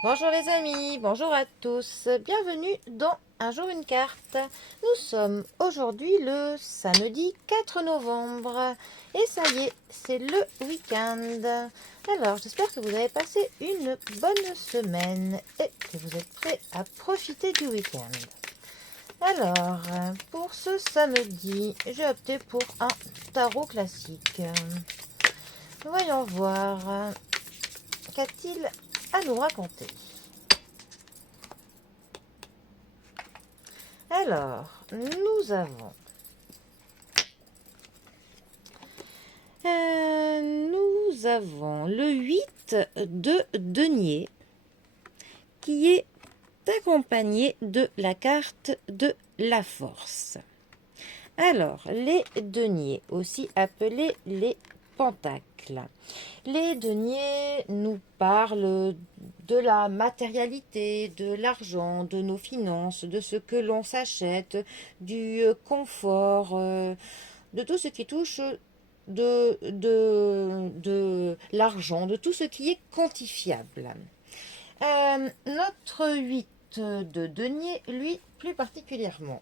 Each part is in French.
Bonjour les amis, bonjour à tous, bienvenue dans Un jour une carte. Nous sommes aujourd'hui le samedi 4 novembre et ça y est, c'est le week-end. Alors j'espère que vous avez passé une bonne semaine et que vous êtes prêts à profiter du week-end. Alors, pour ce samedi, j'ai opté pour un tarot classique. Voyons voir, qu'a-t-il à nous raconter? Alors, nous avons le 8 de denier qui est accompagné de la carte de la force. Alors, les deniers, aussi appelés les pentacles. Les deniers nous parlent de la matérialité, de l'argent, de nos finances, de ce que l'on s'achète, du confort, de tout ce qui touche de l'argent, de tout ce qui est quantifiable. Notre 8 de denier, lui, plus particulièrement,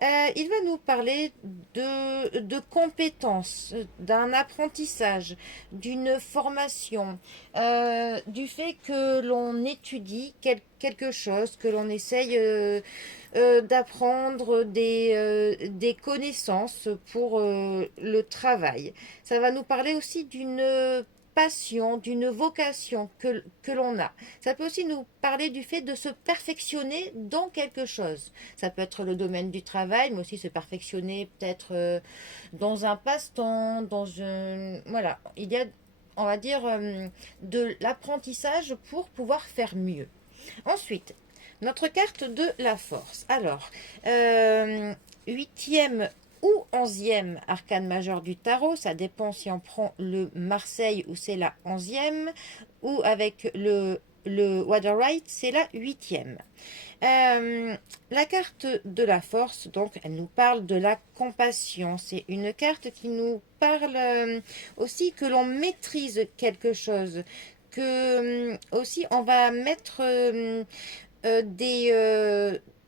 il va nous parler de compétences, d'un apprentissage, d'une formation, du fait que l'on étudie quelque chose, que l'on essaye d'apprendre des connaissances pour le travail. Ça va nous parler aussi d'une passion, d'une vocation que l'on a. Ça peut aussi nous parler du fait de se perfectionner dans quelque chose. Ça peut être le domaine du travail, mais aussi se perfectionner peut-être dans un passe-temps, dans un... Voilà, il y a, on va dire, de l'apprentissage pour pouvoir faire mieux. Ensuite, notre carte de la force. Alors, huitième ou onzième arcane majeur du tarot, ça dépend si on prend le Marseille ou c'est la onzième, ou avec le Waterite, c'est la huitième. La carte de la force, donc, elle nous parle de la compassion. C'est une carte qui nous parle aussi que l'on maîtrise quelque chose, que aussi on va mettre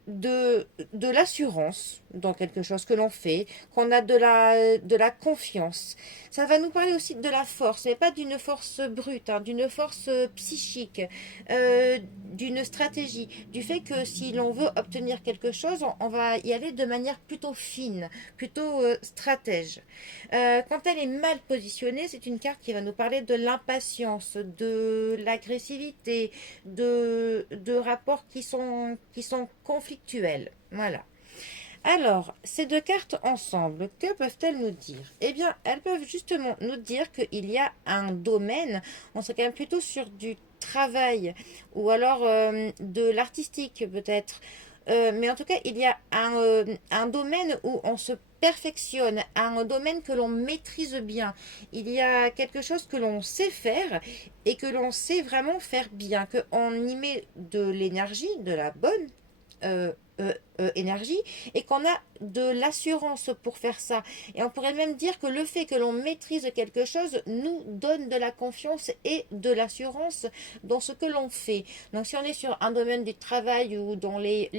de l'assurance dans quelque chose que l'on fait, qu'on a de la confiance. Ça va nous parler aussi de la force, mais pas d'une force brute, hein, d'une force psychique, d'une stratégie, du fait que si l'on veut obtenir quelque chose, on va y aller de manière plutôt fine, plutôt stratège. Quand elle est mal positionnée, c'est une carte qui va nous parler de l'impatience, de l'agressivité, de rapports qui sont conflictuels. Voilà. Alors, ces deux cartes ensemble, que peuvent-elles nous dire? Eh bien, elles peuvent justement nous dire qu'il y a un domaine, on serait quand même plutôt sur du travail, ou alors de l'artistique peut-être. Mais en tout cas, il y a un domaine où on se perfectionne, un domaine que l'on maîtrise bien. Il y a quelque chose que l'on sait faire et que l'on sait vraiment faire bien, qu'on y met de l'énergie, de la bonne euh, énergie, et qu'on a de l'assurance pour faire ça. Et on pourrait même dire que le fait que l'on maîtrise quelque chose nous donne de la confiance et de l'assurance dans ce que l'on fait. Donc si on est sur un domaine du travail ou dans les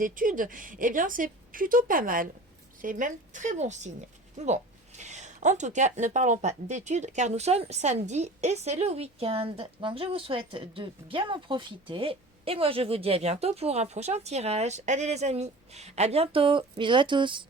études, eh bien c'est plutôt pas mal. C'est même très bon signe. Bon, en tout cas, ne parlons pas d'études car nous sommes samedi et c'est le week-end. Donc je vous souhaite de bien en profiter. Et moi je vous dis à bientôt pour un prochain tirage. Allez les amis, à bientôt. Bisous à tous.